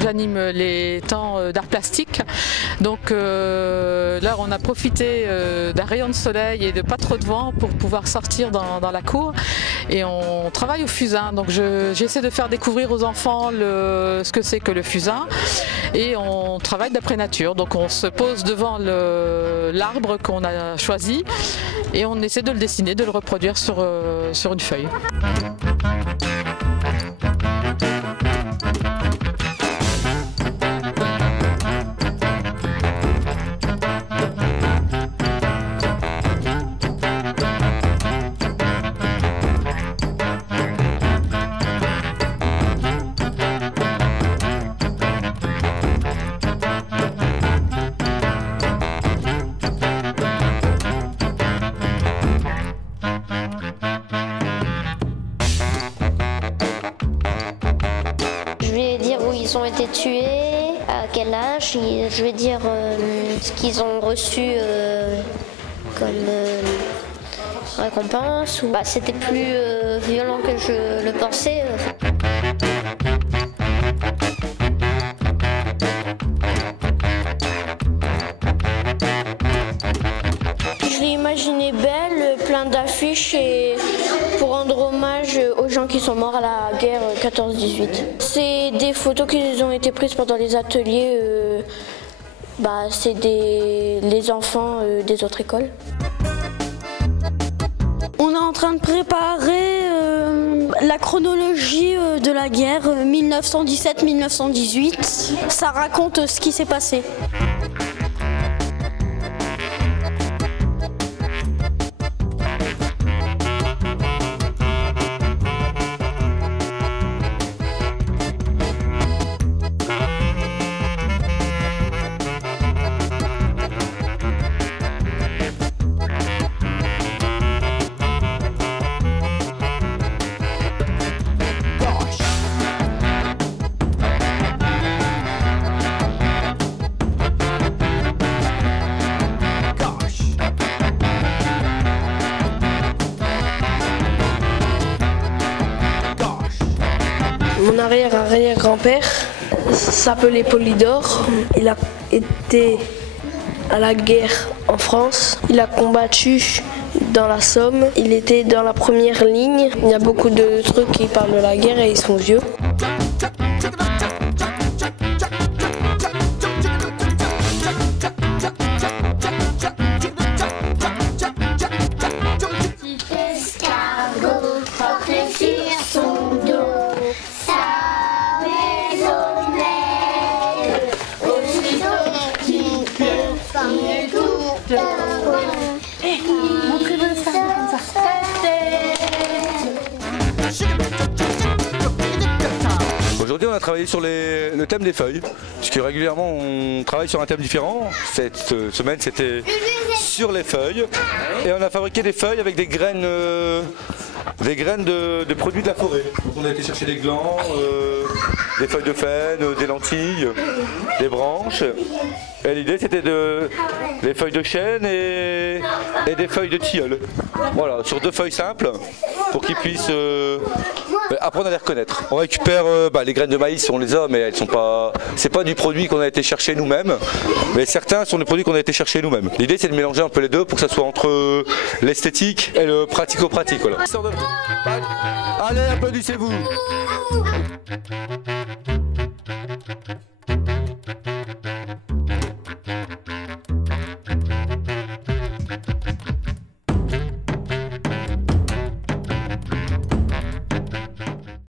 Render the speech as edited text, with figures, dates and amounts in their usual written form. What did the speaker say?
J'anime les temps d'art plastique, donc là on a profité d'un rayon de soleil et de pas trop de vent pour pouvoir sortir dans la cour, et on travaille au fusain. Donc j'essaie de faire découvrir aux enfants ce que c'est que le fusain, et on travaille d'après nature. Donc on se pose devant l'arbre qu'on a choisi et on essaie de le dessiner, de le reproduire sur une feuille. Ils ont été tués, à quel âge, je vais dire ce qu'ils ont reçu comme récompense. C'était plus violent que je le pensais. Je l'ai imaginé belle, plein d'affiches, et pour rendre hommage aux gens qui sont morts à la guerre 14-18. C'est des photos qui ont été prises pendant les ateliers, c'est les enfants des autres écoles. On est en train de préparer la chronologie de la guerre 1917-1918. Ça raconte ce qui s'est passé. Mon arrière-arrière-grand-père s'appelait Polydore. Il a été à la guerre en France. Il a combattu dans la Somme. Il était dans la première ligne. Il y a beaucoup de trucs qui parlent de la guerre et ils sont vieux. Aujourd'hui, on a travaillé sur le thème des feuilles, puisque régulièrement on travaille sur un thème différent. Cette semaine, c'était sur les feuilles, et on a fabriqué des feuilles avec des graines de produits de la forêt. Donc on a été chercher des glands, des feuilles de frêne, des lentilles, des branches. Et l'idée c'était des feuilles de chêne et des feuilles de tilleul. Voilà, sur 2 feuilles simples pour qu'ils puissent apprendre à les reconnaître. On récupère les graines de maïs, on les a, mais elles sont pas. C'est pas du produit qu'on a été chercher nous-mêmes, mais certains sont des produits qu'on a été chercher nous-mêmes. L'idée c'est de mélanger un peu les deux pour que ça soit entre l'esthétique et le pratico-pratique. Voilà. Allez, applaudissez-vous.